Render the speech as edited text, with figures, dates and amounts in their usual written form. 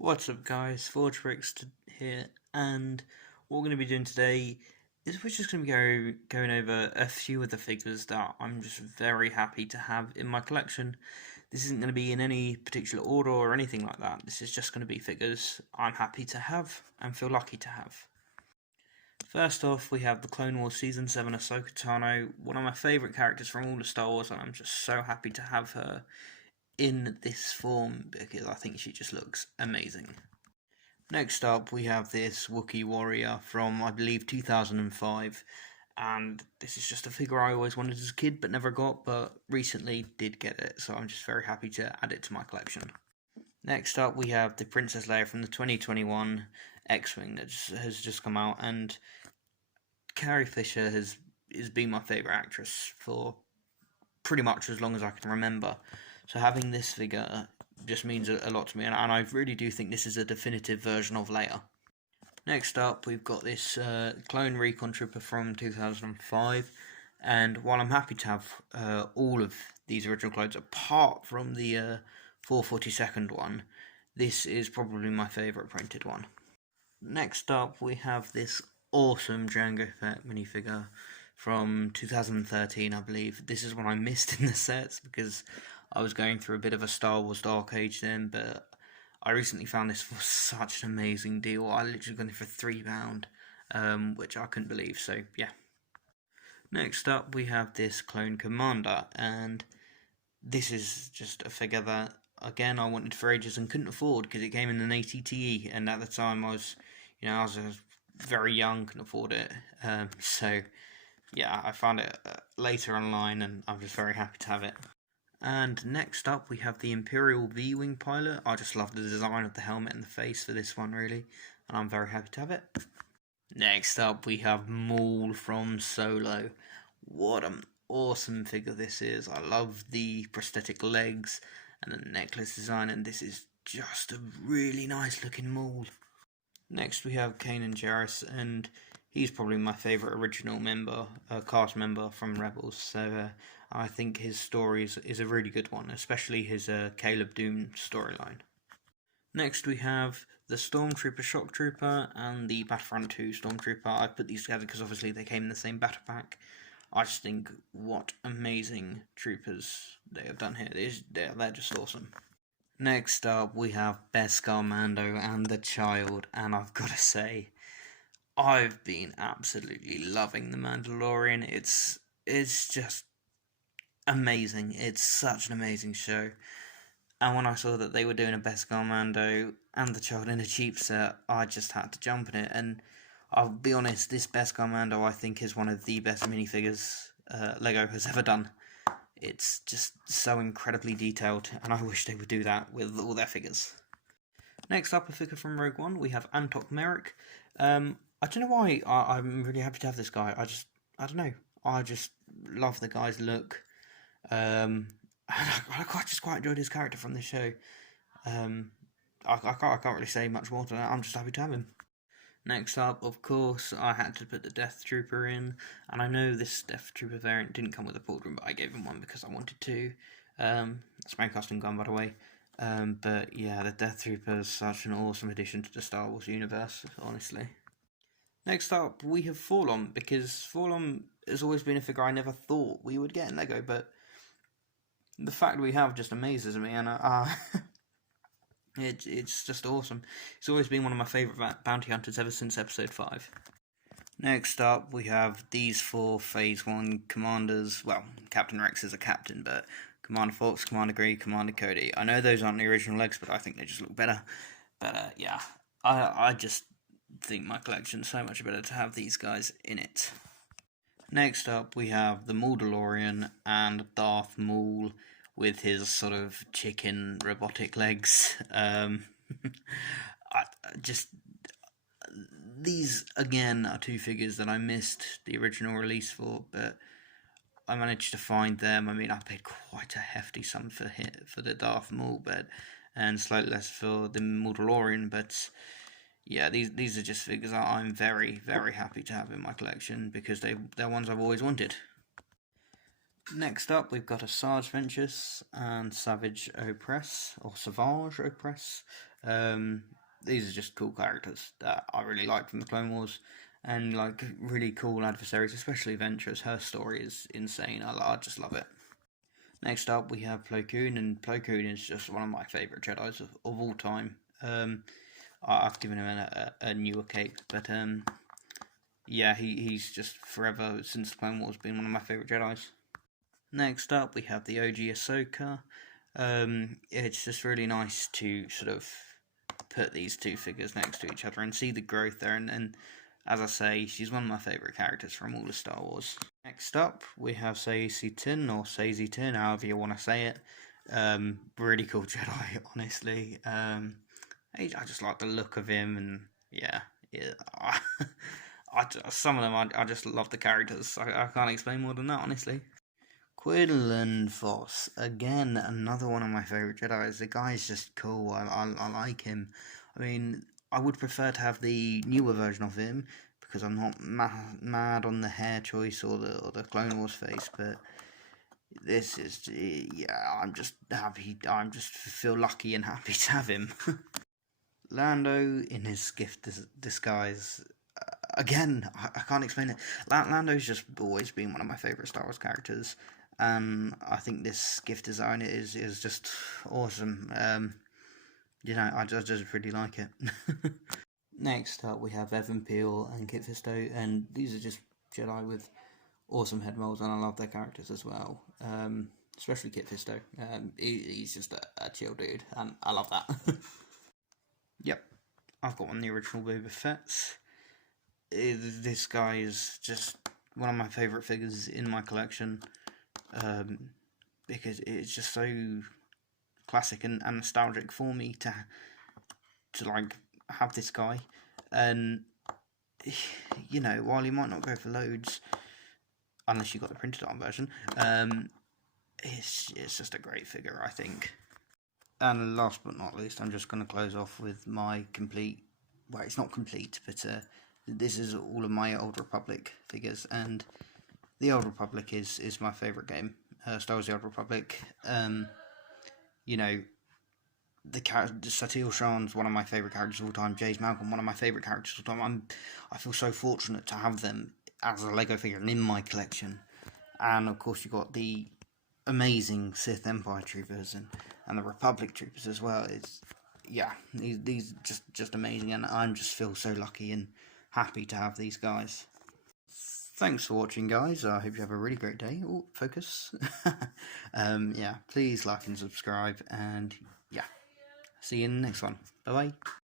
What's up guys, Fortrix here, and what we're going to be doing today is we're just going to be going over a few of the figures that I'm just very happy to have in my collection. This isn't going to be in any particular order or anything like that, this is just going to be figures I'm happy to have and feel lucky to have. First off, we have the Clone Wars Season 7 Ahsoka Tano, one of my favourite characters from all the Star Wars, and I'm just so happy to have her in this form because I think she just looks amazing. Next up we have this Wookiee warrior from I believe 2005, and this is just a figure I always wanted as a kid but never got, but recently did get it, so I'm just very happy to add it to my collection. Next up we have the Princess Leia from the 2021 X-Wing that has just come out, and Carrie Fisher has been my favourite actress for pretty much as long as I can remember. So having this figure just means a lot to me, and I really do think this is a definitive version of Leia. Next up, we've got this Clone Recon Trooper from 2005, and while I'm happy to have all of these original clones, apart from the 442nd one, this is probably my favourite printed one. Next up, we have this awesome Jango Fett minifigure from 2013, I believe. This is one I missed in the sets because I was going through a bit of a Star Wars Dark Age then, but I recently found this for such an amazing deal. I literally got it for £3, which I couldn't believe, so yeah. Next up we have this Clone Commander, and this is just a figure that, again, I wanted for ages and couldn't afford because it came in an ATTE, and at the time I was very young, couldn't afford it, so yeah, I found it later online and I'm just very happy to have it. And next up we have the Imperial V-Wing pilot. I just love the design of the helmet and the face for this one really, and I'm very happy to have it. Next up we have Maul from Solo. What an awesome figure this is. I love the prosthetic legs and the necklace design, and this is just a really nice looking Maul. Next we have Kanan Jarrus, and he's probably my favourite original cast member from Rebels, so I think his story is a really good one, especially his Caleb Doom storyline. Next we have the Stormtrooper Shock Trooper and the Battlefront 2 Stormtrooper. I put these together because obviously they came in the same battle pack. I just think what amazing troopers they have done here. They're just awesome. Next up we have Beskar Mando and the Child, and I've got to say, I've been absolutely loving The Mandalorian. It's just amazing. It's such an amazing show. And when I saw that they were doing a Beskar Mando and the Child in a cheap set, I just had to jump in it. And I'll be honest, this Beskar Mando I think is one of the best minifigures LEGO has ever done. It's just so incredibly detailed, and I wish they would do that with all their figures. Next up, a figure from Rogue One, we have Antok Merrick. I don't know why I'm really happy to have this guy. I don't know. I just love the guy's look. I just quite enjoyed his character from this show. I can't really say much more to that. I'm just happy to have him. Next up, of course, I had to put the Death Trooper in, and I know this Death Trooper variant didn't come with a portrait, but I gave him one because I wanted to. It's my custom gun, by the way. But yeah, the Death Trooper is such an awesome addition to the Star Wars universe, honestly. Next up, we have Forlom, because Forlom has always been a figure I never thought we would get in LEGO, but the fact we have just amazes me, and it's just awesome. It's always been one of my favourite bounty hunters ever since episode 5. Next up, we have these 4 Phase 1 commanders. Well, Captain Rex is a captain, but Commander Fox, Commander Gree, Commander Cody. I know those aren't the original legs, but I think they just look better. But yeah, I just think my collection's so much better to have these guys in it. Next up, we have the Mandalorian and Darth Maul with his sort of chicken robotic legs. These again are 2 figures that I missed the original release for, but I managed to find them. I mean, I paid quite a hefty sum for the Darth Maul, and slightly less for the Mandalorian, but yeah, these are just figures that I'm very, very happy to have in my collection because they're ones I've always wanted. Next up, we've got a Sarge Ventress and Savage Opress, or Savage Opress. These are just cool characters that I really like from the Clone Wars, and like really cool adversaries, especially Ventress. Her story is insane. I just love it. Next up, we have Plo Koon, and Plo Koon is just one of my favourite Jedi's of all time. I've given him a newer cape, but yeah, he's just forever since Clone Wars been one of my favourite Jedi's. Next up, we have the OG Ahsoka. It's just really nice to sort of put these two figures next to each other and see the growth there, and as I say, she's one of my favourite characters from all of Star Wars. Next up, we have Saesee Tiin, or Saesee Tiin, however you want to say it. Really cool Jedi, honestly. I just like the look of him, and yeah. Some of them, I just love the characters. I can't explain more than that, honestly. Quinlan Voss, again, another one of my favourite Jedi's. The guy's just cool. I like him. I mean, I would prefer to have the newer version of him because I'm not mad on the hair choice or the Clone Wars face, but this is, yeah, I'm just happy. I'm just feel lucky and happy to have him. Lando in his gift disguise. Again, I can't explain it. Lando's just always been one of my favourite Star Wars characters, and I think this gift design is just awesome. I just really like it. Next up, we have Evan Peel and Kit Fisto, and these are just Jedi with awesome head molds, and I love their characters as well. Especially Kit Fisto. He's just a chill dude, and I love that. Yep, I've got one of the original Boba Fett's. This guy is just one of my favourite figures in my collection, because it's just so classic and nostalgic for me to like have this guy, and while he might not go for loads unless you got the printed on version, it's just a great figure, I think. And last but not least, I'm just going to close off with my complete, well, it's not complete, but this is all of my Old Republic figures, and the Old Republic is my favourite game. Star Wars: The Old Republic. The character Satele Shan's one of my favourite characters of all time. Jace Malcolm, one of my favourite characters of all time. I feel so fortunate to have them as a Lego figure and in my collection. And of course, you got the amazing Sith Empire troopers and the Republic troopers as well. These just amazing, and I just feel so lucky and happy to have these guys. Thanks for watching, guys. I hope you have a really great day. Oh, focus. Yeah, please like and subscribe, and yeah, see you in the next one. Bye bye.